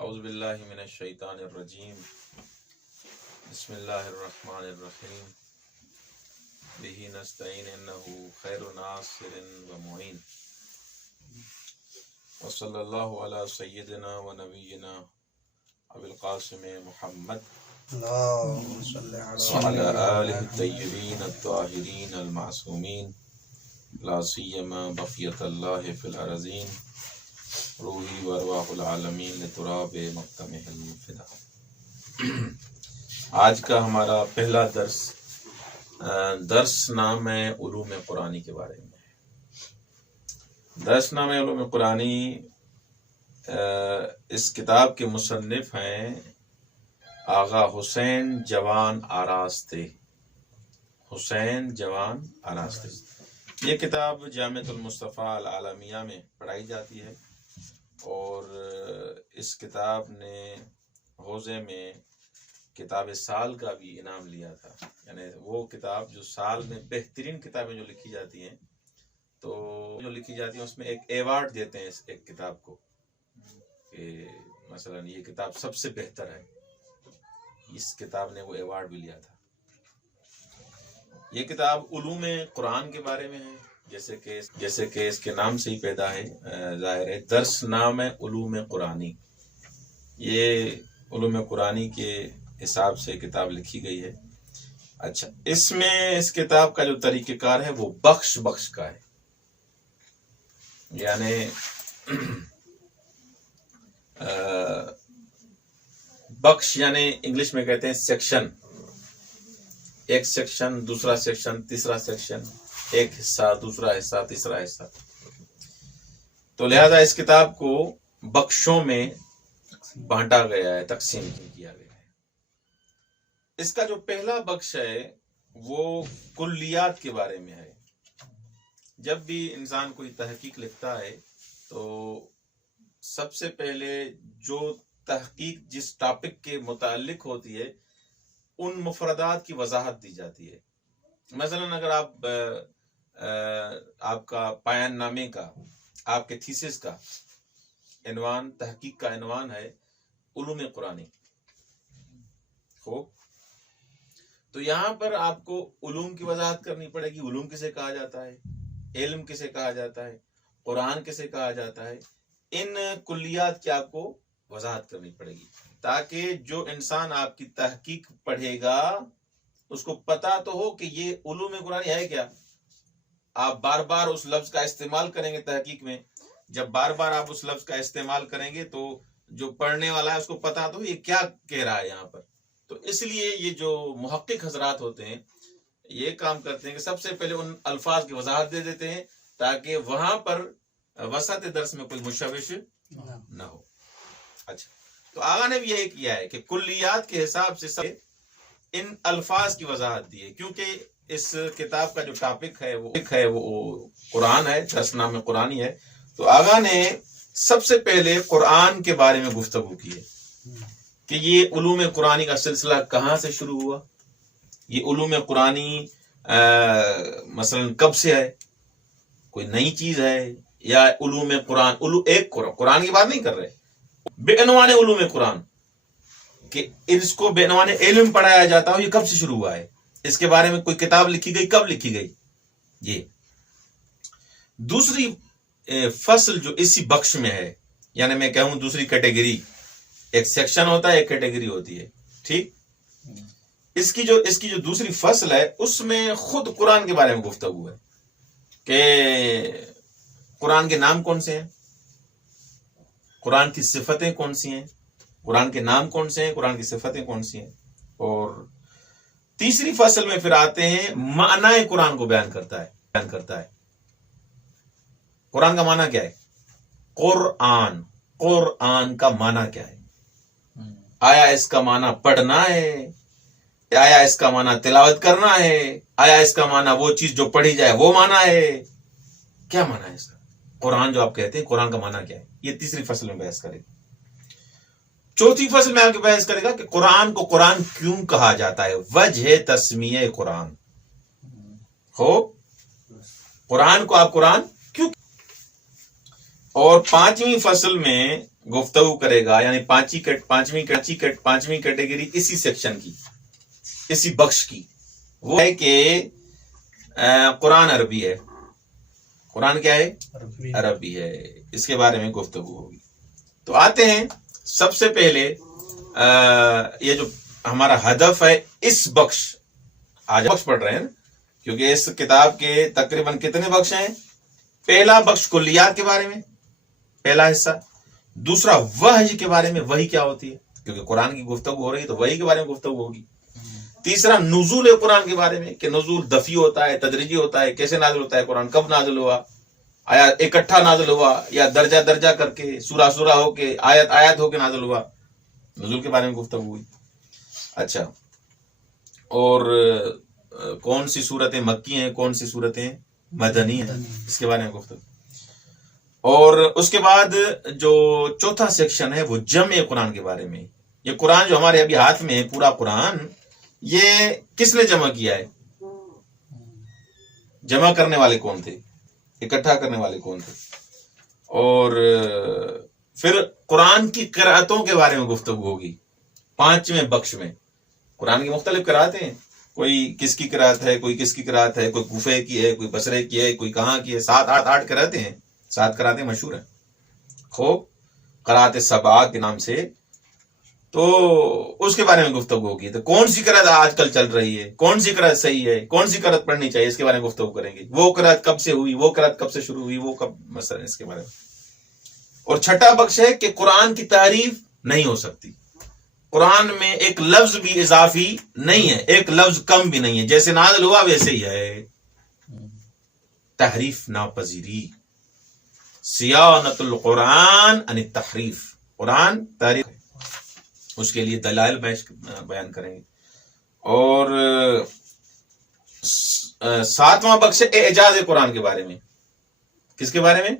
اعوذ باللہ من الشیطان الرجیم بسم اللہ الرحمن الرحیم بہ نستعین انہ خیر ناصر و معین وصلی اللہ علی سیدنا و نبینا ابی القاسم محمد وعلی آلہ الطیبین الطاہرین المعصومین لا سیما بقیت اللہ فی الارضین روحی و ارواح العالمین لتراب مقتمہ الفدا۔ آج کا ہمارا پہلا درس نام ہے علوم قرآنی کے بارے میں۔ درس نام ہے علوم قرآنی، اس کتاب کے مصنف ہیں آغا حسین جوان آراستے۔ حسین جوان آراستے۔ یہ کتاب جامعۃ المصطفیٰ العالمیہ میں پڑھائی جاتی ہے اور اس کتاب نے حوزے میں کتاب سال کا بھی انعام لیا تھا، یعنی وہ کتاب جو سال میں بہترین کتابیں جو لکھی جاتی ہیں تو جو لکھی جاتی ہیں اس میں ایک ایوارڈ دیتے ہیں اس ایک کتاب کو کہ مثلا یہ کتاب سب سے بہتر ہے۔ اس کتاب نے وہ ایوارڈ بھی لیا تھا۔ یہ کتاب علوم قرآن کے بارے میں ہے، جیسے کہ اس کے نام سے ہی پیدا ہے، ظاہر ہے درس نام ہے علوم قرآنی۔ یہ علوم قرآنی کے حساب سے کتاب لکھی گئی ہے۔ اچھا، اس میں اس کتاب کا جو طریقہ کار ہے وہ بخش کا ہے، یعنی بخش یعنی انگلش میں کہتے ہیں سیکشن، ایک سیکشن، دوسرا سیکشن، تیسرا سیکشن، ایک حصہ، دوسرا حصہ، تیسرا حصہ۔ تو لہذا اس کتاب کو بخشوں میں بانٹا گیا ہے، تقسیم کیا گیا ہے۔ اس کا جو پہلا بخش ہے وہ کلیات کے بارے میں ہے۔ جب بھی انسان کوئی تحقیق لکھتا ہے تو سب سے پہلے جو تحقیق جس ٹاپک کے متعلق ہوتی ہے ان مفردات کی وضاحت دی جاتی ہے۔ مثلا اگر آپ کا پایان نامے کا، آپ کے تھیسس کا عنوان، تحقیق کا عنوان ہے علوم قرآنی، خوب، تو یہاں پر آپ کو علوم کی وضاحت کرنی پڑے گی۔ علوم کسے کہا جاتا ہے، علم کسے کہا جاتا ہے، قرآن کسے کہا جاتا ہے، ان کلیات کی آپ کو وضاحت کرنی پڑے گی تاکہ جو انسان آپ کی تحقیق پڑھے گا اس کو پتا تو ہو کہ یہ علوم قرآنی ہے کیا۔ آپ بار بار اس لفظ کا استعمال کریں گے تحقیق میں، جب بار بار آپ اس لفظ کا استعمال کریں گے تو جو پڑھنے والا ہے اس کو پتا تو یہ کیا کہہ رہا ہے یہاں پر۔ تو اس لیے یہ جو محقق حضرات ہوتے ہیں یہ کام کرتے ہیں کہ سب سے پہلے ان الفاظ کی وضاحت دے دیتے ہیں تاکہ وہاں پر وسط درس میں کوئی مشوش نہ ہو۔ اچھا، تو آغا نے بھی یہی کیا ہے کہ کلیات کے حساب سے ان الفاظ کی وضاحت دی ہے، کیونکہ اس کتاب کا جو ٹاپک ہے وہ قرآن ہے، درس نام قرآنی ہے۔ تو آغا نے سب سے پہلے قرآن کے بارے میں گفتگو کی ہے کہ یہ علوم قرآنی کا سلسلہ کہاں سے شروع ہوا، یہ علوم قرآنی مثلا کب سے ہے، کوئی نئی چیز ہے یا علوم قرآن ایک قرآن کی بات نہیں کر رہے، بے عنوان علوم قرآن کہ اس کو بے عنوان علم پڑھایا جاتا ہو، یہ کب سے شروع ہوا ہے، اس کے بارے میں کوئی کتاب لکھی گئی، کب لکھی گئی۔ یہ دوسری فصل جو اسی بخش میں ہے، یعنی میں کہوں دوسری کیٹیگری، ایک سیکشن ہوتا ہے، ایک کیٹیگری ہوتی ہے، ٹھیک۔ اس کی جو دوسری فصل ہے اس میں خود قرآن کے بارے میں گفتگو ہے کہ قرآن کے نام کون سے ہیں، قرآن کی صفتیں کون سی ہیں، قرآن کے نام کون سے ہیں، قرآن کی صفتیں کون سی ہیں۔ اور تیسری فصل میں پھر آتے ہیں معنی قرآن کو بیان کرتا ہے۔ قرآن کا معنی کیا ہے، قرآن کا معنی کیا ہے، آیا اس کا معنی پڑھنا ہے، آیا اس کا معنی تلاوت کرنا ہے، آیا اس کا معنی وہ چیز جو پڑھی جائے وہ معنی ہے، کیا معنی ہے اس کا، قرآن جو آپ کہتے ہیں قرآن کا معنی کیا ہے۔ یہ تیسری فصل میں بحث کرے گا۔ چوتھی فصل میں آپ کی بحث کرے گا کہ قرآن کو قرآن کیوں کہا جاتا ہے، وجہ تسمیہ قرآن، ہو قرآن کو آپ قرآن کیوں۔ اور 5ویں فصل میں گفتگو کرے گا، یعنی 5ویں کیٹیگری اسی سیکشن کی، اسی بخش کی، وہ ہے کہ قرآن عربی ہے. قرآن کیا ہے؟ عربی ہے. اس کے بارے میں گفتگو ہوگی. تو آتے ہیں سب سے پہلے یہ جو ہمارا ہدف ہے اس بخش، آج بخش پڑھ رہے ہیں کیونکہ اس کتاب کے تقریباً کتنے بخش ہیں؟ پہلا بخش کلیات کے بارے میں، پہلا حصہ. دوسرا وحی کے بارے میں، وحی کیا ہوتی ہے کیونکہ قرآن کی گفتگو ہو رہی ہے تو وحی کے بارے میں گفتگو ہوگی. تیسرا نزول قرآن کے بارے میں کہ نزول دفعی ہوتا ہے، تدریجی ہوتا ہے، کیسے نازل ہوتا ہے قرآن، کب نازل ہوا، آیا اکٹھا نازل ہوا یا درجہ درجہ کر کے، سورہ سورہ ہو کے، آیت آیت ہو کے نازل ہوا. نزول کے بارے میں گفتگو ہوئی. اچھا، اور کون سی صورتیں مکی ہیں، کون سی صورتیں مدنی ہیں، اس کے بارے میں گفتگو. اور اس کے بعد جو چوتھا سیکشن ہے وہ جمع قرآن کے بارے میں. یہ قرآن جو ہمارے ابھی ہاتھ میں ہے، پورا قرآن، یہ کس نے جمع کیا ہے؟ جمع کرنے والے کون تھے، اکٹھا کرنے والے کون تھے؟ اور پھر قرآن کی قرأتوں کے بارے میں گفتگو ہوگی 5ویں بخش میں. قرآن کی مختلف قرأتیں ہیں، کوئی کس کی قرأت ہے، کوئی کس کی قرأت ہے، کوئی کوفے کی ہے، کوئی بصرے کی ہے، کوئی کہاں کی ہے. 7 8 قرأتیں ہیں، 7 قرأتیں مشہور ہیں. خوب، قرأت سبع کے نام سے. تو اس کے بارے میں گفتگو ہوگی. تو کون سی قرأت آج کل چل رہی ہے، کون سی قرأت صحیح ہے، کون سی قرأت پڑھنی چاہیے، اس کے بارے میں گفتگو کریں گے. وہ قرأت کب سے ہوئی، وہ قرأت کب سے شروع ہوئی، وہ کب، مثلا اس کے بارے میں. اور چھٹا بخش ہے کہ قرآن کی تعریف نہیں ہو سکتی. قرآن میں ایک لفظ بھی اضافی نہیں ہے، ایک لفظ کم بھی نہیں ہے، جیسے نازل ہوا ویسے ہی ہے. تحریف ناپذیری، صیانت القرآن عن التحریف. قرآن تعریف، اس کے لیے دلائل بیان کریں گے. اور 7واں بخش ہے اعجاز قرآن کے بارے میں. کس کے بارے میں؟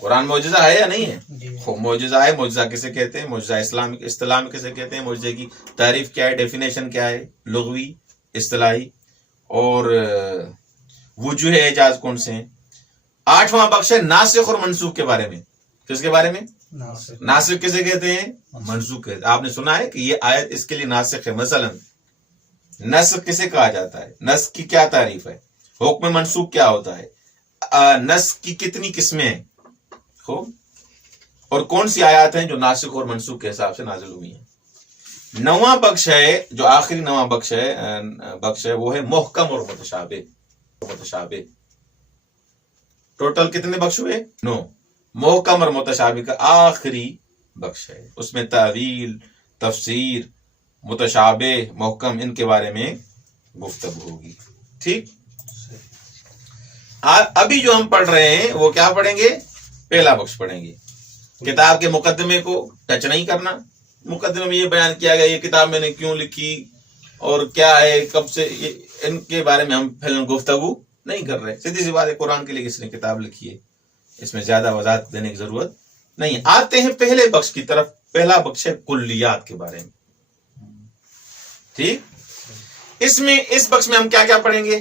قرآن معجزہ ہے یا نہیں ہے؟ خوب معجزہ ہے. معجزہ کسے کہتے ہیں؟ معجزہ اصطلاح میں کسے کہتے ہیں؟ معجزے کی تعریف کیا ہے، ڈیفینیشن کیا ہے، لغوی، اصطلاحی، اور وجوہ اعجاز کون سے ہیں. 8واں بخش ہے ناسخ اور منسوخ کے بارے میں. کس کے بارے میں؟ ناسخ کسے کہتے ہیں، منسوخ کہتے ہیں. آپ نے سنا ہے کہ یہ آیت اس کے لیے ناسخ ہے. مثلا نسخ کسے کہا جاتا ہے، نسخ کی کیا تعریف ہے، حکم منسوخ کیا ہوتا ہے، نسخ کی کتنی قسمیں ہیں، خوب، اور کون سی آیات ہیں جو ناسخ اور منسوخ کے حساب سے نازل ہوئی ہیں. 9واں بخش ہے، جو آخری 9واں بخش ہے وہ ہے محکم اور متشابہ. ٹوٹل کتنے بخش ہوئے؟ 9. محکم اور متشابہ کا آخری بخش ہے. اس میں تعویل، تفسیر، متشابہ، محکم، ان کے بارے میں گفتگو ہوگی. ٹھیک، ابھی جو ہم پڑھ رہے ہیں وہ کیا پڑھیں گے؟ پہلا بخش پڑھیں گے. کتاب کے مقدمے کو ٹچ نہیں کرنا. مقدمے میں یہ بیان کیا گیا یہ کتاب میں نے کیوں لکھی اور کیا ہے، کب سے، ان کے بارے میں ہم فی الحال گفتگو نہیں کر رہے. سیدھی سی بات ہے، قرآن کے لیے کس نے کتاب لکھی ہے، اس میں زیادہ وضاحت دینے کی ضرورت نہیں. آتے ہیں پہلے بخش کی طرف. پہلا بخش ہے کلیات کے بارے میں. ٹھیک، اس بخش میں ہم کیا کیا پڑھیں گے،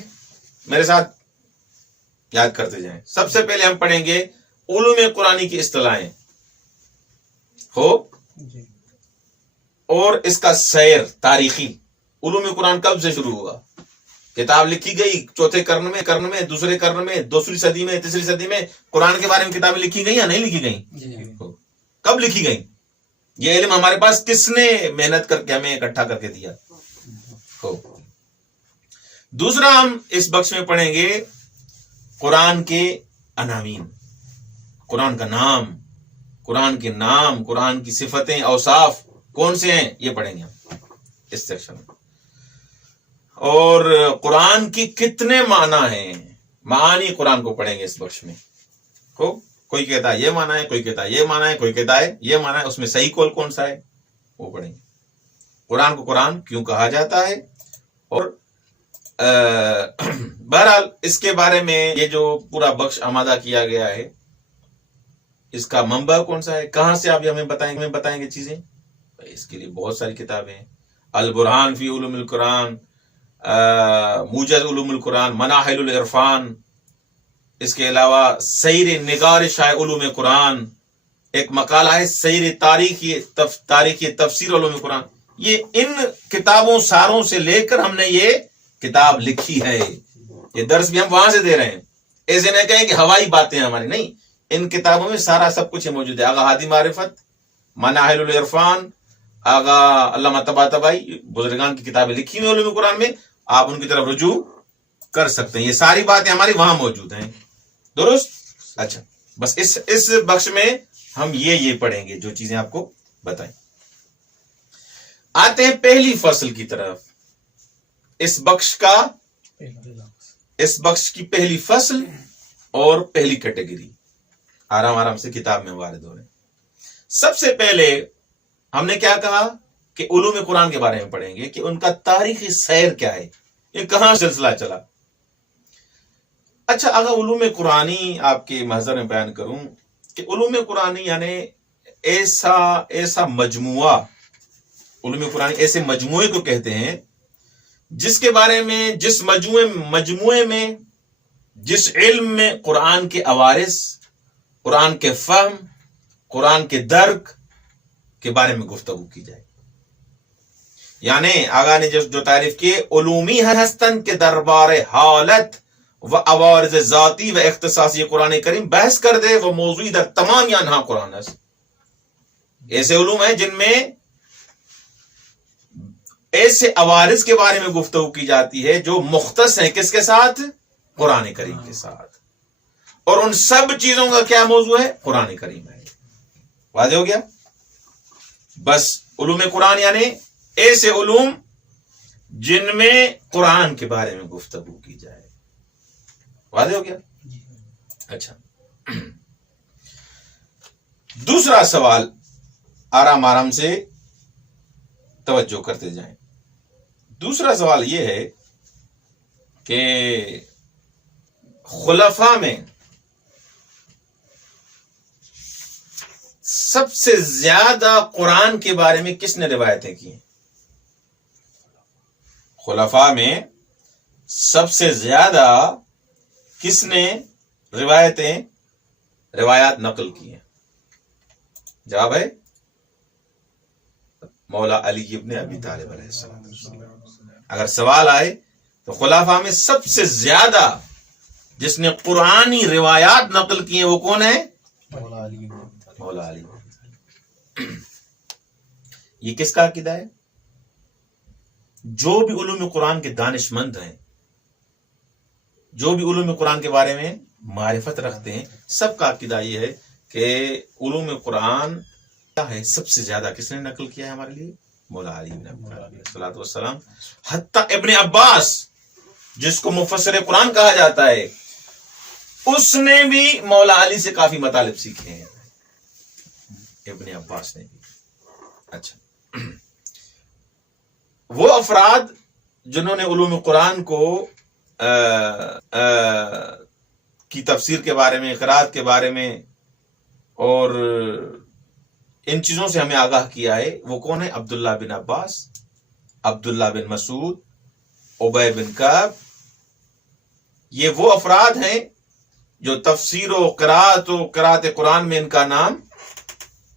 میرے ساتھ یاد کرتے جائیں. سب سے پہلے ہم پڑھیں گے علوم قرآنی کی اصطلاحیں، ہو، اور اس کا سیر تاریخی. علوم قرآن کب سے شروع ہوا؟ کتاب لکھی گئی چوتھے قرن میں، دوسرے قرن میں، دوسری صدی میں، تیسری صدی میں قرآن کے بارے میں کتابیں لکھی گئی یا نہیں لکھی گئی؟ کب لکھی گئی؟ یہ علم ہمارے پاس کس نے محنت کر کے ہمیں اکٹھا کر کے دیا؟ دوسرا ہم اس بخش میں پڑھیں گے قرآن کے عناوین، قرآن کا نام، قرآن کے نام، قرآن کی صفتیں، اوصاف کون سے ہیں، یہ پڑھیں گے ہم اس سیکشن میں. اور قرآن کی کتنے معنی ہیں، معانی قرآن کو پڑھیں گے اس بخش میں. کوئی کہتا ہے یہ معنی ہے، کوئی کہتا ہے یہ معنی ہے، کوئی کہتا ہے یہ معنی ہے. اس میں صحیح قول کون سا ہے وہ پڑھیں گے. قرآن کو قرآن کیوں کہا جاتا ہے، اور بہرحال اس کے بارے میں یہ جو پورا بخش آمادہ کیا گیا ہے اس کا منبع کون سا ہے، کہاں سے آپ ہمیں بتائیں گے چیزیں. اس کے لیے بہت ساری کتابیں ہیں. البرہان فی علوم القرآن، موجز علوم القرآن، مناحل العرفان، اس کے علاوہ سیر نگارش ہے علوم قرآن، ایک مقالہ ہے سیر تاریخی تفسیر علوم قرآن. یہ ان کتابوں ساروں سے لے کر ہم نے یہ کتاب لکھی ہے. یہ درس بھی ہم وہاں سے دے رہے ہیں. ایسے نہ کہیں کہ ہوائی باتیں ہماری، نہیں، ان کتابوں میں سارا سب کچھ موجود ہے. آغا ہادی معرفت، مناہل العرفان، آغا علامہ طباطبائی، بزرگان کی کتابیں لکھی ہوئی علوم قرآن میں، آپ ان کی طرف رجوع کر سکتے ہیں. یہ ساری باتیں ہماری وہاں موجود ہیں. درست؟ اچھا، بس اس بخش میں ہم یہ پڑھیں گے جو چیزیں آپ کو بتائیں. آتے ہیں پہلی فصل کی طرف. اس بخش کی پہلی فصل اور پہلی کیٹیگری آرام سے کتاب میں وارد ہو رہے ہیں. سب سے پہلے ہم نے کیا کہا کہ علوم قرآن کے بارے میں پڑھیں گے کہ ان کا تاریخی سیر کیا ہے، یہ کہاں سلسلہ چلا. اچھا، اگر علوم قرآنی آپ کے محضر میں بیان کروں کہ علوم قرآنی یعنی ایسا مجموعہ، علوم قرآنی ایسے مجموعے کو کہتے ہیں جس کے بارے میں، جس مجموعے میں، جس علم میں قرآن کے عوارض، قرآن کے فہم، قرآن کے درک کے بارے میں گفتگو کی جائے. یعنی آغا نے جو تعریف کی، علومی ہستن کے دربار حالت و عوارض ذاتی و اختصاصی قرآن کریم بحث کر دے وہ موضوع در تمام یانہا قرآن ہے. ایسے علوم ہیں جن میں ایسے عوارض کے بارے میں گفتگو کی جاتی ہے جو مختص ہیں کس کے ساتھ؟ قرآن کریم کے ساتھ. اور ان سب چیزوں کا کیا موضوع ہے؟ قرآن کریم ہے. واضح ہو گیا؟ بس علوم قرآن یعنی ایسے علوم جن میں قرآن کے بارے میں گفتگو کی جائے. واضح ہو گیا؟ اچھا، دوسرا سوال آرام سے توجہ کرتے جائیں. دوسرا سوال یہ ہے کہ خلفاء میں سب سے زیادہ قرآن کے بارے میں کس نے روایتیں کی ہیں؟ خلفاء میں سب سے زیادہ کس نے روایات نقل کی ہیں؟ جواب ہے مولا علی ابن ابی طالب علیہ السلام. اگر سوال آئے تو خلفاء میں سب سے زیادہ جس نے قرآنی روایات نقل کی ہیں وہ کون ہے؟ مولا علی. یہ کس کا عقیدہ ہے؟ جو بھی علوم قرآن کے دانش مند ہیں، جو بھی علوم قرآن کے بارے میں معرفت رکھتے ہیں، سب کا عقیدہ یہ ہے کہ علوم قرآن کیا ہے، سب سے زیادہ کس نے نقل کیا ہے ہمارے لیے؟ مولا علی بن ابی طالب علیہ السلام. حتی ابن عباس جس کو مفسر قرآن کہا جاتا ہے، اس نے بھی مولا علی سے کافی مطالب سیکھے ہیں، ابن عباس نے بھی. اچھا، وہ افراد جنہوں نے علوم قرآن کو کی تفسیر کے بارے میں، قرات کے بارے میں اور ان چیزوں سے ہمیں آگاہ کیا ہے، وہ کون ہے؟ عبداللہ بن عباس، عبداللہ بن مسعود، ابی بن کعب. یہ وہ افراد ہیں جو تفسیر و قرات قرآن میں ان کا نام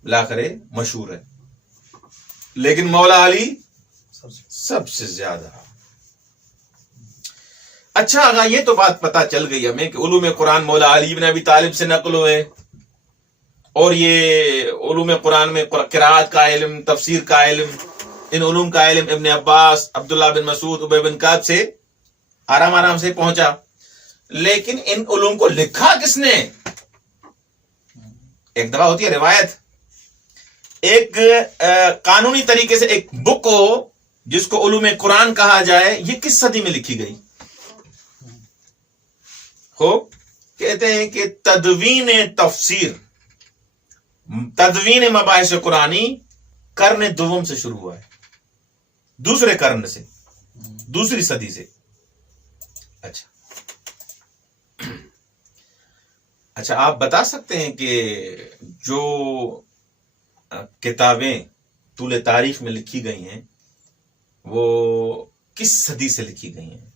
لا کرے مشہور ہے. لیکن مولا علی سب سے زیادہ. اچھا، اگر یہ تو بات پتا چل گئی ہمیں کہ علوم قرآن مولا علی بن ابی طالب سے نقل ہوئے، اور یہ علوم قرآن میں قرات کا علم، تفسیر کا علم، ان علوم کا علم ابن عباس، عبداللہ بن مسعود، ابی بن کعب سے آرام سے پہنچا. لیکن ان علوم کو لکھا کس نے؟ ایک دفعہ ہوتی ہے روایت، ایک قانونی طریقے سے ایک بک ہو جس کو علوم قرآن کہا جائے. یہ کس صدی میں لکھی گئی؟ کہتے ہیں کہ تدوین تفسیر، تدوین مباحث قرآنی قرن دوم سے شروع ہوا ہے، دوسرے قرن سے، دوسری صدی سے. اچھا، آپ بتا سکتے ہیں کہ جو کتابیں طول تاریخ میں لکھی گئی ہیں وہ کس صدی سے لکھی گئی ہیں؟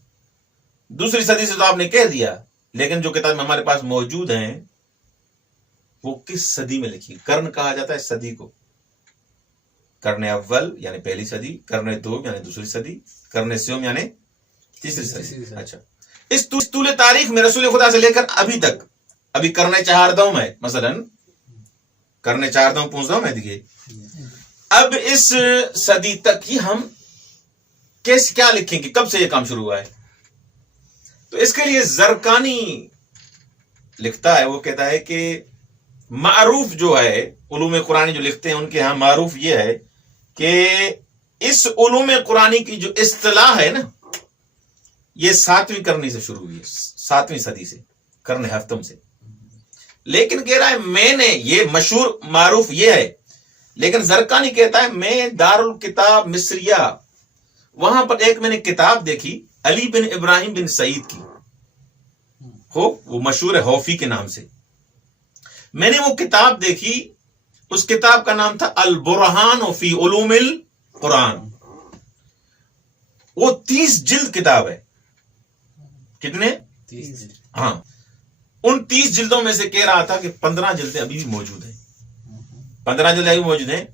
دوسری صدی سے تو آپ نے کہہ دیا، لیکن جو کتاب ہمارے پاس موجود ہیں وہ کس صدی میں لکھی؟ قرن کہا جاتا ہے صدی کو. قرن اول یعنی پہلی صدی، قرن دوم یعنی دوسری صدی، قرن سیوم یعنی تیسری صدی. اچھا، اس طول تاریخ میں رسول خدا سے لے کر ابھی تک، ابھی قرن چہاردہم ہے مثلا، قرن چہاردہم پونزدہم ہے دیکھیے، اب اس صدی تک ہی ہم کیسے کیا لکھیں گے؟ کب سے یہ کام شروع ہوا ہے؟ تو اس کے لیے زرقانی لکھتا ہے، وہ کہتا ہے کہ معروف جو ہے علوم قرآنی جو لکھتے ہیں ان کے ہاں معروف یہ ہے کہ اس علوم قرآنی کی جو اصطلاح ہے نا، یہ 7ویں قرنی سے شروع ہوئی ہے، 7ویں صدی سے، قرن ہفتم سے. لیکن کہہ رہا ہے میں نے، یہ مشہور معروف یہ ہے، لیکن زرقانی کہتا ہے میں دارالکتاب مصریہ، وہاں پر ایک میں نے کتاب دیکھی علی بن ابراہیم بن سعید کی، وہ مشہور ہے حوفی کے نام سے. میں نے وہ کتاب دیکھی، اس کتاب کا نام تھا البرہان فی علوم القرآن. وہ 30 جلد کتاب ہے. کتنے؟ 30 جلد. ہاں، ان 30 جلدوں میں سے کہہ رہا تھا کہ 15 جلدیں ابھی بھی موجود ہیں، 15 جلدیں ابھی موجود ہیں.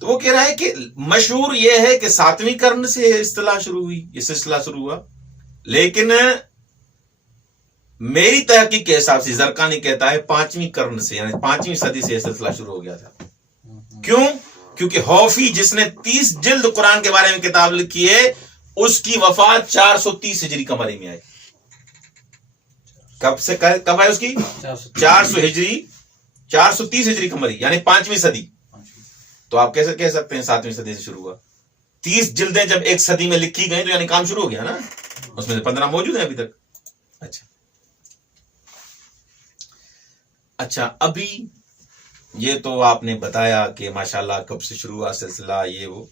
تو وہ کہہ رہا ہے کہ مشہور یہ ہے کہ 7ویں قرن سے اصطلاح شروع ہوئی، یہ سلسلہ شروع ہوا، لیکن میری تحقیق کے حساب سے زرقانی کہتا ہے 5ویں قرن سے، یعنی 5ویں صدی سے یہ سلسلہ شروع ہو گیا تھا. کیوں؟ کیونکہ حوفی جس نے 30 جلد قرآن کے بارے میں کتاب لکھی ہے، اس کی وفات 430 ہجری قمری میں آئی. کب ہے اس کی؟ 400 ہجری، 430 ہجری قمری، یعنی 5ویں صدی. تو آپ کیسے کہہ سکتے ہیں 7ویں صدی سے شروع ہوا؟ 30 جلدیں جب ایک صدی میں لکھی گئی تو یعنی کام شروع ہو گیا نا. اس میں سے 15 موجود ہیں ابھی تک. اچھا، ابھی یہ تو آپ نے بتایا کہ ماشاءاللہ کب سے شروع ہوا سلسلہ، یہ وہ.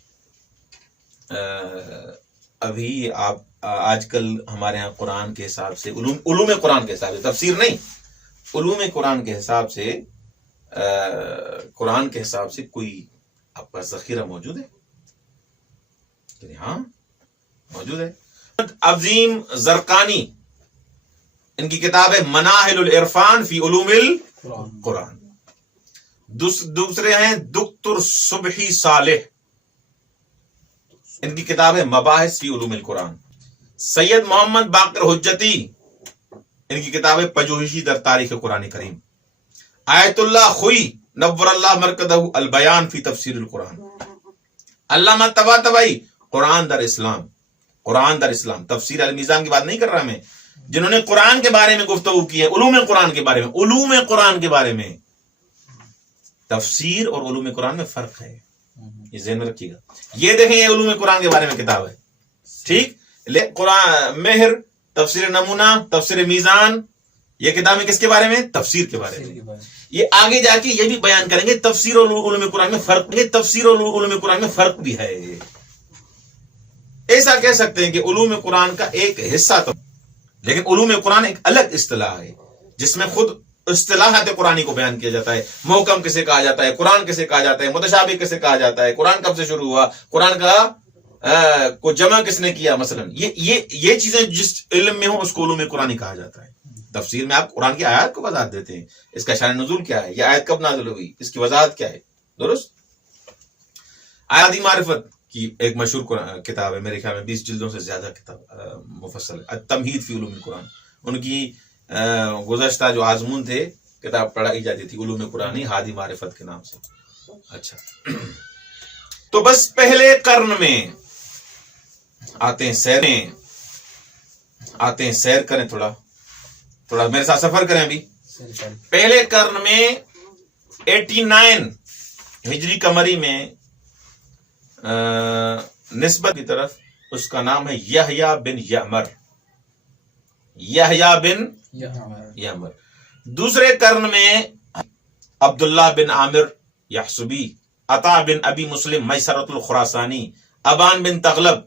ابھی آپ آج کل ہمارے ہاں قرآن کے حساب سے، علوم قرآن کے حساب سے، تفسیر نہیں، علوم قرآن کے حساب سے، قرآن کے حساب سے کوئی آپ کا ذخیرہ موجود ہے؟ ہاں موجود ہے. عظیم زرقانی، ان کی کتاب ہے مناہل العرفان فی علوم القرآن. دوسرے ہیں دکتر صبحی صالح، ان کی کتاب ہے مباحث فی علوم القرآن. سید محمد باقر حجتی، ان کی کتاب ہے پژوہشی در تاریخ قرآن کریم. آیت اللہ خوئی نور اللہ مرکزہ البیان فی تفسیر القرآن. علامہ طباطبائی قرآن در اسلام، قرآن در اسلام، تفسیر المیزان کی بات نہیں کر رہا میں، جنہوں نے قرآن کے بارے میں گفتگو کی ہے، علوم قرآن کے بارے میں، علوم قرآن کے بارے میں. تفسیر اور علوم قرآن میں فرق ہے، یہ ذہن میں رکھیے گا. یہ دیکھیں، یہ علوم قرآن کے بارے میں کتاب ہے، ٹھیک. قرآن مہر، تفسیر نمونہ، تفسیر میزان، یہ کتابیں کس کے بارے میں؟ تفسیر کے بارے میں. یہ آگے جا کے یہ بھی بیان کریں گے تفسیر اور علوم قرآن میں فرق، تفسیر اور علوم قرآن میں فرق بھی ہے. ایسا کہہ سکتے ہیں کہ علوم قرآن کا ایک حصہ تو، لیکن علوم قرآن ایک الگ اصطلاح ہے جس میں خود اصطلاحات قرآنی کو بیان کیا جاتا ہے. محکم کسے کہا جاتا ہے، قرآن کسے کہا جاتا ہے، متشابہ کسے کہا جاتا ہے، قرآن کب سے شروع ہوا، قرآن کا کو جمع کس نے کیا، مثلا یہ چیزیں جس علم میں ہوں اس کو علوم قرآنی کہا جاتا ہے. تفسیر میں آپ قرآن کی آیات کو وضاحت دیتے ہیں، اس کا شان نزول کیا ہے، یہ آیت کب نازل ہوئی، اس کی وضاحت کیا ہے. درست. آیاتی معرفت کی ایک مشہور کتاب ہے، میرے خیال میں 20 جلدوں سے زیادہ کتاب مفصل ہے، التمہید فی علوم القرآن. ان کی گزشتہ جو آزمون تھے کتاب پڑھائی جاتی تھی علوم قرآنی ہادی معرفت کے نام سے. اچھا، تو بس پہلے قرن میں آتے ہیں، سیر کریں، تھوڑا میرے ساتھ سفر کریں. ابھی پہلے قرن میں 89 ہجری قمری میں نسبت کی طرف اس کا نام ہے یحییٰ بن یعمر. یحییٰ بن یعمر. دوسرے قرن میں عبداللہ بن عامر یحسبی، عطا بن ابی مسلم میسرۃ الخراسانی، ابان بن تغلب.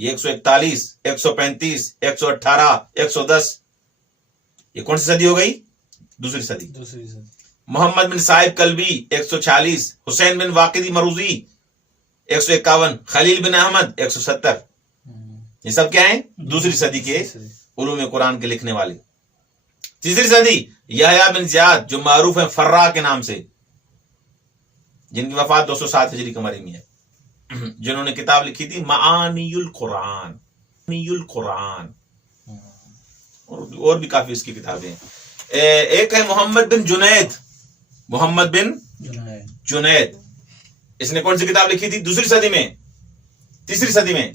یہ 141، 135، 118، 110. یہ کون سی صدی ہو گئی؟ دوسری صدی. محمد بن صاحب کلبی 146، حسین بن واقدی مروزی 151، خلیل بن احمد 170. یہ سب کیا ہیں؟ دوسری صدی کے علوم قرآن کے لکھنے والے. تیسری صدی یحییٰ بن زیاد جو معروف ہیں فرا کے نام سے، جن کی وفات 207 ہجری قمری میں ہے، جنہوں نے کتاب لکھی تھی معانی القرآن، القرآن، اور بھی کافی اس کی کتابیں ہیں۔ ایک ہے محمد بن جنید، محمد بن جنید، اس نے کون سی کتاب لکھی تھی؟ دوسری صدی میں، تیسری صدی میں،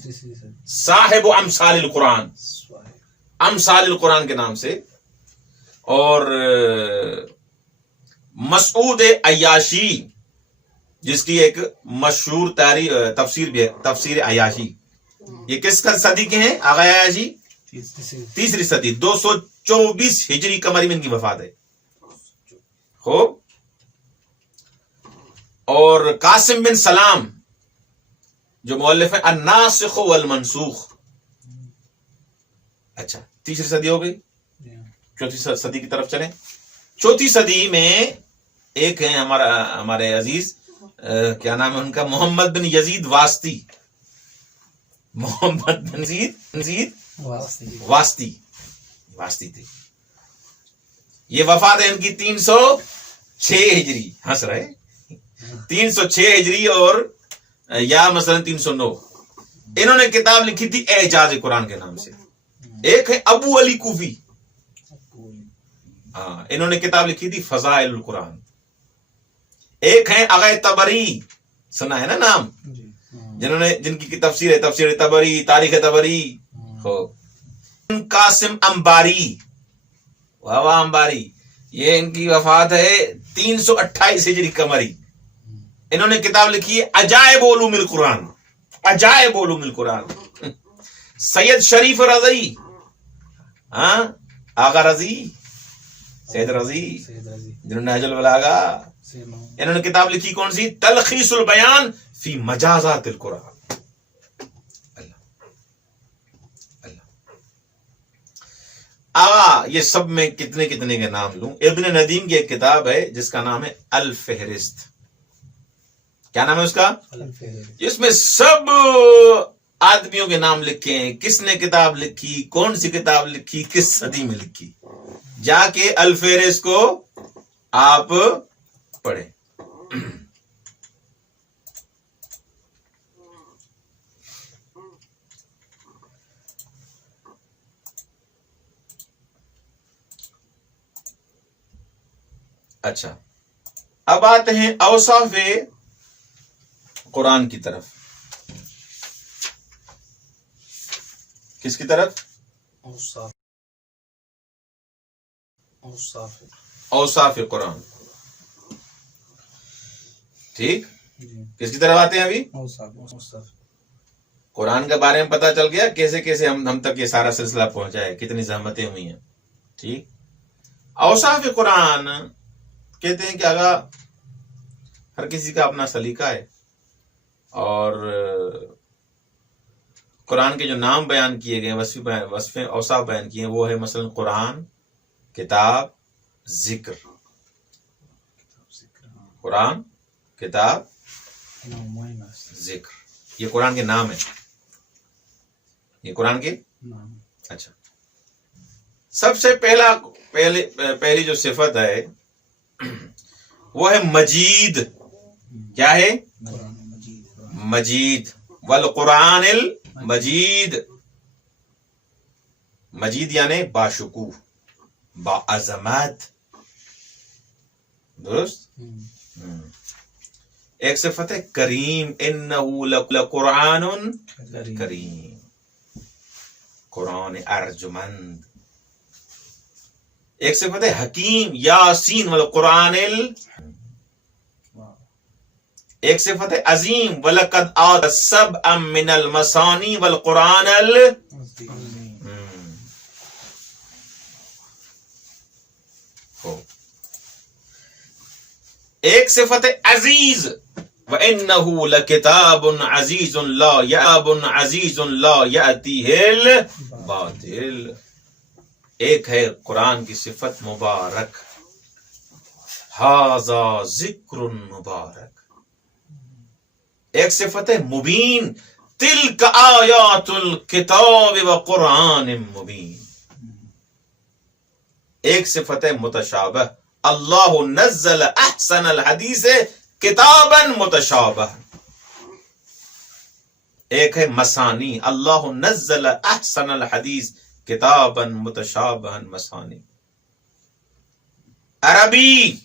صاحب امثال القرآن، امثال القرآن کے نام سے۔ اور مسعود عیاشی، جس کی ایک مشہور تفسیر بھی ہے، تفسیر عیاشی، یہ کس کا صدی کے ہیں آغا عیاشی؟ تیسری صدی، 224 ہجری قمری میں ان کی وفات ہے۔ خوب۔ اور قاسم بن سلام جو مؤلف ہیں الناسخ والمنسوخ، اچھا تیسری صدی ہو گئی۔ چوتھی صدی کی طرف چلیں۔ چوتھی صدی میں ایک ہیں ہمارے عزیز، کیا نام ہے ان کا؟ محمد بن یزید واسطی، محمد بن یزید واسطی تھے۔ یہ وفات ہے ان کی 306 ہجری، ہنس رہے 306 ہجری، اور یا مثلا 309۔ انہوں نے کتاب لکھی تھی اعجاز قرآن کے نام سے۔ ایک ہے ابو علی کوفی، ہاں انہوں نے کتاب لکھی تھی فضائل القرآن۔ ایک ہے اغا طبری، سنا ہے نا نام، جن کی تفسیر ہے تفسیر طبری، تاریخ طبری۔ قاسم انباری، واہ انباری، یہ ان کی وفات ہے 328 ہجری قمری۔ انہوں نے کتاب لکھی ہے عجائب علوم القرآن، عجائب علوم القرآن۔ سید شریف رضی، ہاں آغا رضی، سید رضی، جنہوں نے نہج البلاغہ، انہوں نے کتاب لکھی کون سی؟ تلخیص البیان فی مجازات القرآن۔ یہ سب میں کتنے کے نام لوں۔ ابن ندیم کی ایک کتاب ہے جس کا نام ہے الفہرست۔ کیا نام ہے اس کا؟ اس میں سب آدمیوں کے نام لکھے ہیں، کس نے کتاب لکھی، کون سی کتاب لکھی، کس صدی میں لکھی۔ جا کے الفہرست کو آپ پڑھیں۔ اچھا اب آتے ہیں اوصاف قرآن کی طرف۔ کس کی طرف؟ اوصاف قرآن، ٹھیک۔ کس کی طرف آتے ہیں ابھی؟ قرآن کے بارے میں پتا چل گیا کیسے ہم تک یہ سارا سلسلہ پہنچا ہے، کتنی زحمتیں ہوئی ہیں، ٹھیک۔ اوصاف قرآن کہتے ہیں کہ اگر ہر کسی کا اپنا سلیقہ ہے، اور قرآن کے جو نام بیان کیے گئے، وصفیں اوصاف بیان کیے ہیں، وہ ہے مثلا قرآن، کتاب، ذکر۔ قرآن، کتاب، ذکر، یہ قرآن کے نام ہے، یہ قرآن کے نام۔ اچھا سب سے پہلی جو صفت ہے وہ ہے مجید۔ کیا ہے؟ مجید، والقرآن المجید۔ مجید یعنی باشکوہ، باعظمت، درست۔ ایک صفت ہے کریم، انہ لقرآن کریم، قرآن ارجمند۔ ایک صفت ہے حکیم، یاسین والقرآن ایک صفت ہے عظیم، وَلَقَدْ آتَ سَبْعًا مِّنَ الْمَثَانِي وَالْقُرْآنَ ایک صفت ہے عزیز، وَإِنَّهُ لَكِتَابٌ عَزِيزٌ لَا يَأْبٌ عَزِيزٌ لَا يَأْتِيهِ الْبَاطِلُ۔ ایک ہے قرآن کی صفت مبارک، ھذا ذکر مبارک۔ ایک صفت ہے مبین، تلک آیات الکتاب و قرآن مبین۔ ایک صفت ہے متشابہ، اللہ نزل احسن الحدیث کتابا متشابہ. ایک ہے مثانی، اللہ نزل احسن الحدیث کتابا متشابہ مثانی. عربی،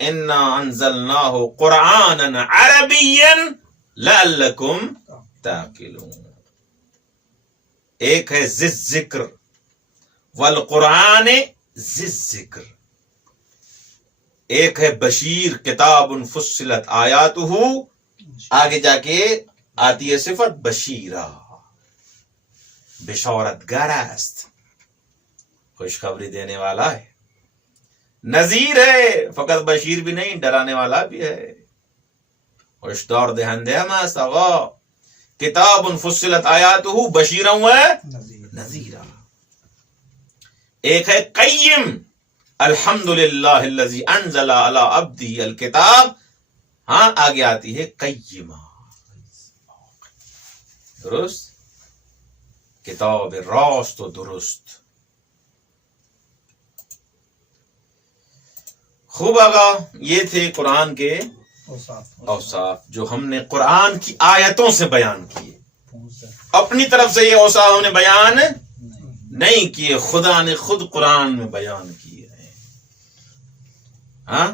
انا انزلناہ قرآنا عربیا لعلکم تعقلون. ایک ہے ذی الذکر والقرآن ذی الذکر. ایک ہے بشیر، کتاب فصلت آیاتہ، آگے جا کے آتی ہے صفت بشیرہ، بشارت گر است، خوشخبری دینے والا ہے. نذیر ہے، فقط بشیر بھی نہیں، ڈرانے والا بھی ہے، ہوشدار دہندے ہم است. آغا کتاب فصلت آیاتہ بشیرا و نذیرا. ایک ہے قیم، الحمدللہ الذی انزل علی عبدہ الکتاب، ہاں آگے آتی ہے قیمہ، درست، کتاب راست و درست. خوب آگا، یہ تھے قرآن کے اوصاف جو ہم نے قرآن کی آیتوں سے بیان کیے. اپنی طرف سے یہ اوصاف ہم نے بیان نہیں کیے، خدا نے خود قرآن میں بیان کیے ہیں. ہاں،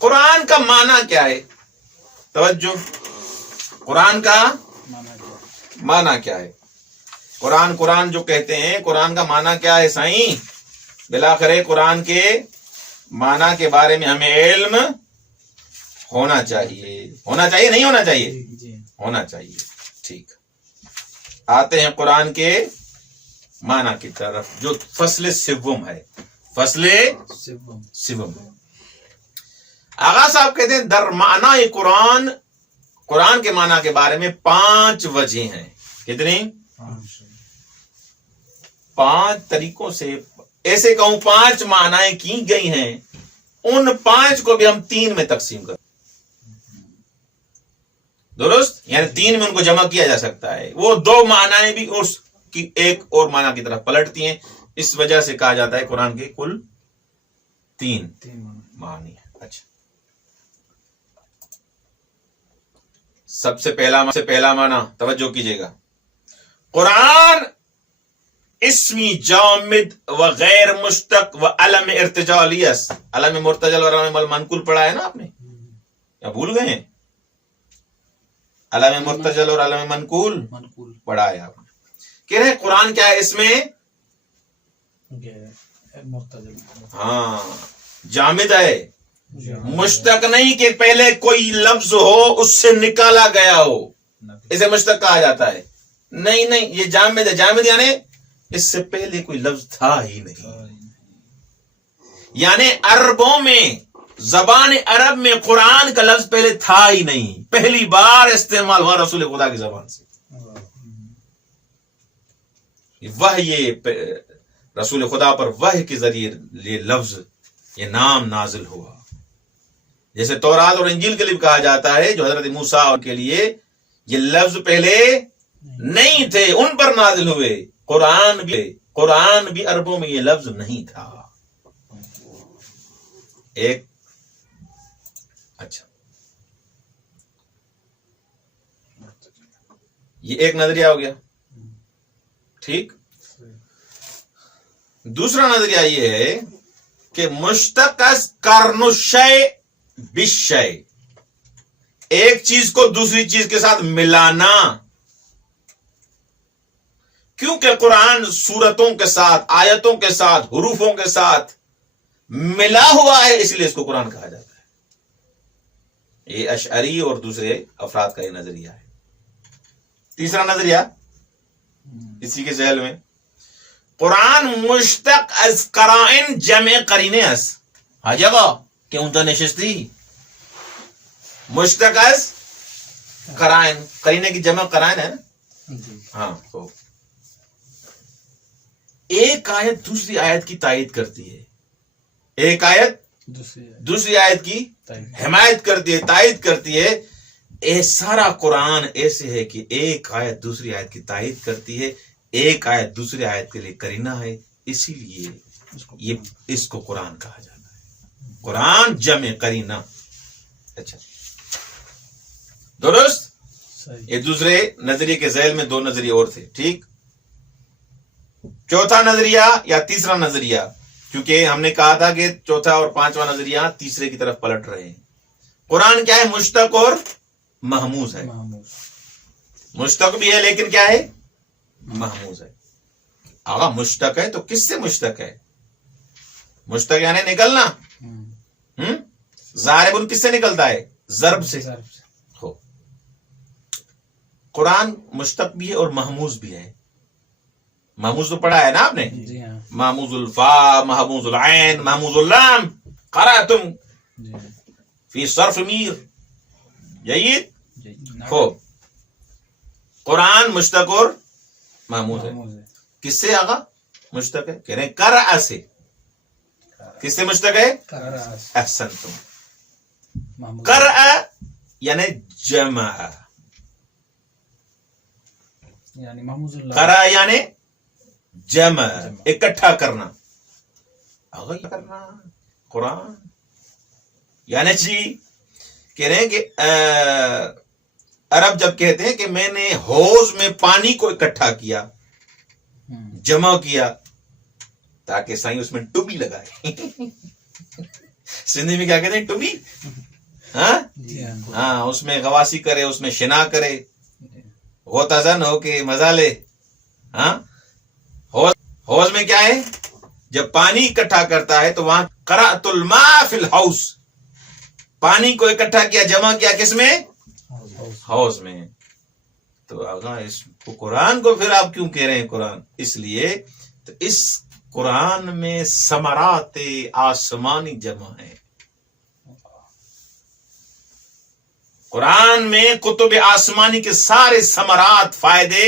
قرآن کا معنی کیا ہے؟ توجہ، قرآن کا معنی کیا ہے؟ قرآن جو کہتے ہیں، قرآن کا معنی کیا ہے سائیں؟ بلاخر قرآن کے معنی کے بارے میں ہمیں علم ہونا چاہیے. ہونا چاہیے نہیں ہونا چاہیے؟ ہونا چاہیے. ٹھیک، آتے ہیں قرآن کے معنی کی طرف، جو فصل سوم ہے. فصل سوم. آغا صاحب کہتے ہیں در معنی قرآن کے معنی کے بارے میں 5 وجہ ہیں. کتنی؟ 5 طریقوں سے، ایسے کہوں 5 معنی کی گئی ہیں، ان 5 کو بھی ہم 3 میں تقسیم کریں. درست، یعنی 3 میں ان کو جمع کیا جا سکتا ہے. وہ 2 معنی بھی اس کی ایک اور معنی کی طرف پلٹتی ہیں. اس وجہ سے کہا جاتا ہے قرآن کے کل 3 معنی ہیں. اچھا، سب سے پہلا معنی توجہ کیجئے گا، قرآن اسمی جامد و غیر مشتق و علم ارتجالیس. علم مرتجل اور علم منقول پڑھا ہے نا آپ نے، یا بھول گئے ہیں؟ علم مرتجل اور علم منقول پڑھا ہے آپ نے. کہہ رہے قرآن کیا ہے؟ اس میں ہاں جامد ہے، مشتق نہیں کہ پہلے کوئی لفظ ہو اس سے نکالا گیا ہو، اسے مشتق کہا جاتا ہے. نہیں، یہ جامد ہے. جامد یعنی اس سے پہلے کوئی لفظ تھا ہی نہیں. یعنی عربوں میں، زبان عرب میں قرآن کا لفظ پہلے تھا ہی نہیں، پہلی بار استعمال ہوا رسول خدا کی زبان سے. وحی، رسول خدا پر وحی کے ذریعے یہ لفظ، یہ نام نازل ہوا. جیسے تورات اور انجیل کے لیے کہا جاتا ہے، جو حضرت موسیٰ کے لیے یہ لفظ پہلے نہیں تھے، ان پر نازل ہوئے. قرآن بھی عربوں میں یہ لفظ نہیں تھا. ایک، اچھا، یہ ایک نظریہ ہو گیا. ٹھیک. دوسرا نظریہ یہ ہے کہ مشتق از قرن الشیء بالشیء، ایک چیز کو دوسری چیز کے ساتھ ملانا. کیونکہ قرآن سورتوں کے ساتھ، آیتوں کے ساتھ، حروفوں کے ساتھ ملا ہوا ہے، اس لیے اس کو قرآن کہا جاتا ہے. یہ اشعری اور دوسرے افراد کا یہ نظریہ ہے. تیسرا نظریہ اسی کے ذیل میں، قرآن مشتق از قرائن جمع قرینے اس. ہاں جگہ کیوں تو نشستی، مشتق از قرائن، قرینے کی جمع قرائن ہے نا. ہاں، تو ایک آیت دوسری آیت کی تائید کرتی ہے، ایک آیت دوسری آیت کی حمایت کرتی ہے، تائید کرتی ہے. سارا قرآن ایسے ہے کہ ایک آیت دوسری آیت کی تائید کرتی ہے. ایک آیت دوسری آیت کے لیے کرینہ ہے، اسی لیے یہ اس کو قرآن کہا جاتا ہے. قرآن جمع کرینہ. اچھا درست. یہ دوسرے نظریے کے ذیل میں دو نظریے اور تھے. ٹھیک. چوتھا نظریہ یا تیسرا نظریہ، کیونکہ ہم نے کہا تھا کہ چوتھا اور پانچواں نظریہ تیسرے کی طرف پلٹ رہے ہیں. قرآن کیا ہے؟ مشتق اور محموز ہے. مشتق بھی ہے لیکن کیا ہے؟ محموز ہے. آقا مشتق ہے تو کس سے مشتق ہے؟ مشتق یعنی نکلنا. ضارب کس سے نکلتا ہے؟ ضرب سے. ہو قرآن مشتق بھی ہے اور محموز بھی ہے. محموز تو پڑھا ہے نا آپ نے؟ محموز الفا، محموز العین، محموز اللام. قرأتم فی صرف میر. جید. خوب. قرآن مشتق اور محموز ہے. کس سے آگا مشتق ہے؟ کہہ رہے ہیں قرأ سے. کس سے مشتق ہے؟ احسنتم. قرأ یعنی جمع، قرأ یعنی جمع، اکٹھا کرنا. آگا یہ کرنا قرآن یعنی جی کہہ رہے ہیں کہ عرب جب کہتے ہیں کہ میں نے حوض میں پانی کو اکٹھا کیا، جمع کیا، تاکہ سائیں اس میں ٹوبی لگائے. سندھی میں کیا کہتے ہیں؟ ٹوبی. ہاں اس میں غواسی کرے، اس میں شنا کرے، غوطہ ہو کے مزہ لے. ہاں حوض میں کیا ہے؟ جب پانی اکٹھا کرتا ہے تو وہاں قرأت الماء فی الحوض، پانی کو اکٹھا کیا، جمع کیا کس میں؟ حوض میں. تو آگا اس کو قرآن کو پھر آپ کیوں کہہ رہے ہیں قرآن؟ اس لیے تو اس قرآن میں ثمرات آسمانی جمع ہے. قرآن میں کتب آسمانی کے سارے ثمرات، فائدے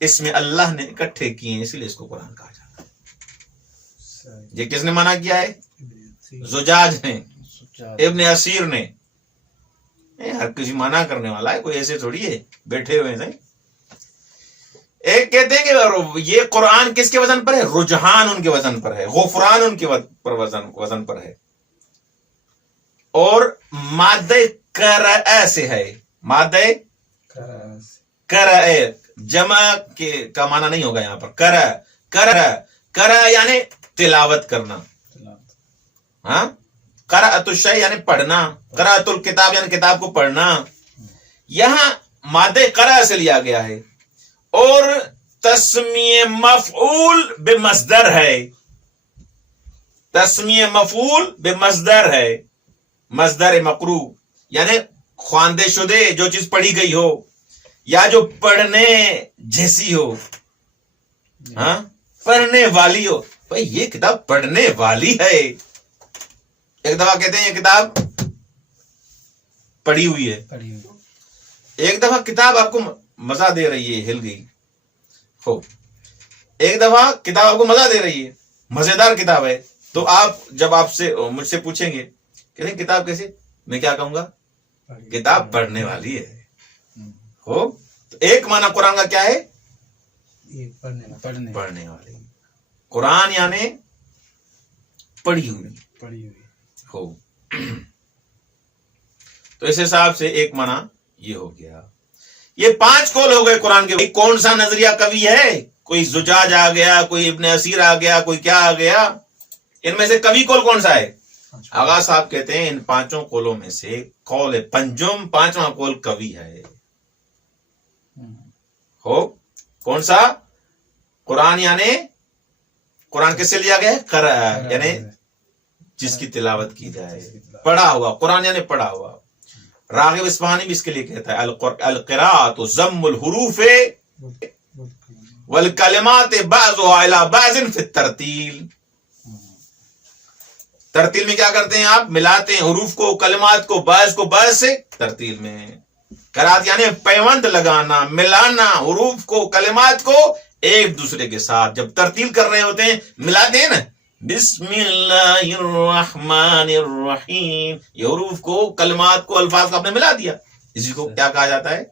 اس میں اللہ نے اکٹھے کیے ہیں، اسی لیے اس کو قرآن کہا جاتا ہے. یہ کس نے منع کیا ہے؟ زجاج نے، ابن اسیر نے. ہر کسی منع کرنے والا ہے، کوئی ایسے تھوڑی ہے بیٹھے ہوئے ہیں. ایک کہتے ہیں کہ یہ قرآن کس کے وزن پر ہے؟ رجحان ان کے وزن پر ہے، غفران ان کے وزن پر ہے، اور مادہ قرأ سے ہے. مادہ قرأ جمع کا معنی نہیں ہوگا یہاں پر. قرأ یعنی تلاوت کرنا. ہاں قرأت الشیء یعنی پڑھنا، قرأت الکتاب یعنی کتاب کو پڑھنا. یہاں مادہ قرأ سے لیا گیا ہے، اور تسمیہ مفعول بمصدر ہے. تسمیہ مفعول بمصدر ہے. مصدر مقروء یعنی خواندے شدے، جو چیز پڑھی گئی ہو یا جو پڑھنے جیسی ہو. ہاں پڑھنے والی ہو. بھائی یہ کتاب پڑھنے والی ہے. ایک دفعہ کہتے ہیں یہ کتاب پڑھی ہوئی ہے، ایک دفعہ کتاب آپ کو مزہ دے رہی ہے، ہل گئی. ہو ایک دفعہ کتاب آپ کو مزہ دے رہی ہے، مزیدار کتاب ہے، تو آپ جب آپ سے مجھ سے پوچھیں گے کہتے ہیں کتاب کیسے، میں کیا کہوں گا؟ کتاب پڑھنے والی ہے. ہو تو ایک معنی قرآن کا کیا ہے؟ پڑھنے والی. قرآن یعنی پڑھی ہوئی ہو. تو اس حساب سے ایک معنی یہ ہو گیا. یہ 5 قول ہو گئے قرآن کے. کون سا نظریہ قوی ہے؟ کوئی زجاج آ گیا، کوئی ابن اسیر آ گیا، کوئی کیا آ گیا. ان میں سے قوی قول کون سا ہے؟ آغا صاحب کہتے ہیں ان 5 قولوں میں سے قول پنجم، 5واں قول قوی ہے. ہو کون سا؟ قرآن یعنی قرآن کس سے لیا گیا؟ قرأ یعنی جس کی تلاوت کی جائے، پڑھا ہوا. قرآن یعنی پڑھا ہوا. راغب اصفہانی بھی اس کے لیے کہتا ہے القراءۃ ضم الحروف والکلمات بعضها الى بعض فی الترتیل. ترتیل میں کیا کرتے ہیں آپ؟ ملاتے ہیں حروف کو، کلمات کو، بعض کو بعض سے ترتیل میں. قرات یعنی پیوند لگانا، ملانا حروف کو، کلمات کو ایک دوسرے کے ساتھ. جب ترتیل کر رہے ہوتے ہیں ملاتے ہیں نا، بسم اللہ الرحمن الرحیم، یہ حروف کو، کلمات کو، الفاظ کو آپ نے ملا دیا. اسی کو کیا کہا جاتا ہے؟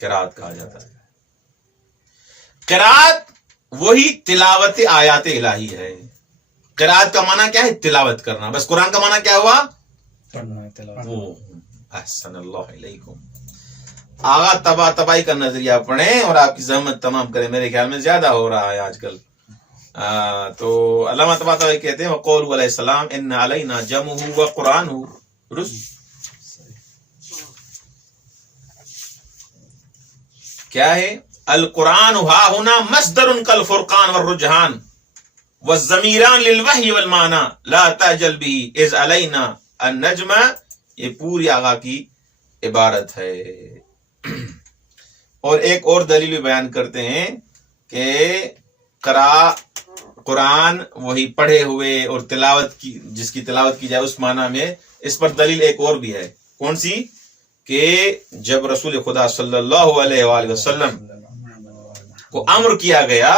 قرات کہا جاتا ہے. قرات وہی تلاوت آیات الہی ہے. قرات کا معنی کیا ہے؟ تلاوت کرنا. بس قرآن کا معنی کیا ہوا؟ احسن اللہ علیکم. آغا تباہی کا نظریہ پڑھیں اور آپ کی زحمت تمام کریں. میرے خیال میں زیادہ ہو رہا ہے آج کل. تو علامہ طباطبائی کہتے ہیں وقول علیہ السلام ان علینا جمعہ و قرآن ہو. درست کیا ہے؟ القرآن ہا ہونا مصدر کالفرقان والرجحان والضمیران للوحی والمعنی لا تعجل به اذ علینا النجم. یہ پوری آغا کی عبارت ہے. اور ایک اور دلیل بھی بیان کرتے ہیں کہ قرآن وہی پڑھے ہوئے اور تلاوت کی جس کی تلاوت کی جائے اس معنی میں. اس پر دلیل ایک اور بھی ہے. کون سی؟ کہ جب رسول خدا صلی اللہ علیہ وآلہ وسلم کو امر کیا گیا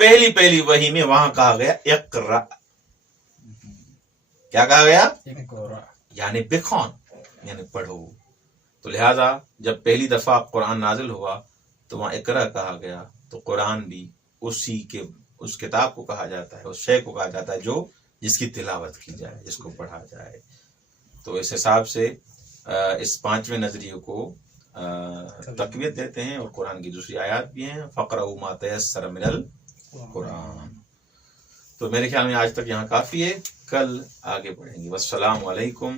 پہلی وحی میں، وہاں کہا گیا اقرا. کیا کہا گیا؟ یعنی بخوان، یعنی پڑھو. تو لہذا جب پہلی دفعہ قرآن نازل ہوا تو وہاں اقرا کہا گیا. تو قرآن بھی اس کتاب کو کہا جاتا ہے، اس شے کو کہا جاتا ہے جو جس کی تلاوت کی جائے، جس کو پڑھا جائے. تو اس حساب سے اس پانچویں نظریے کو تقویت دیتے ہیں. اور قرآن کی دوسری آیات بھی ہیں فقرؤوا ما تیسر من القرآن. تو میرے خیال میں آج تک یہاں کافی ہے. کل آگے بڑھیں گے. والسلام علیکم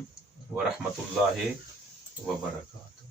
ورحمۃ اللہ وبرکاتہ.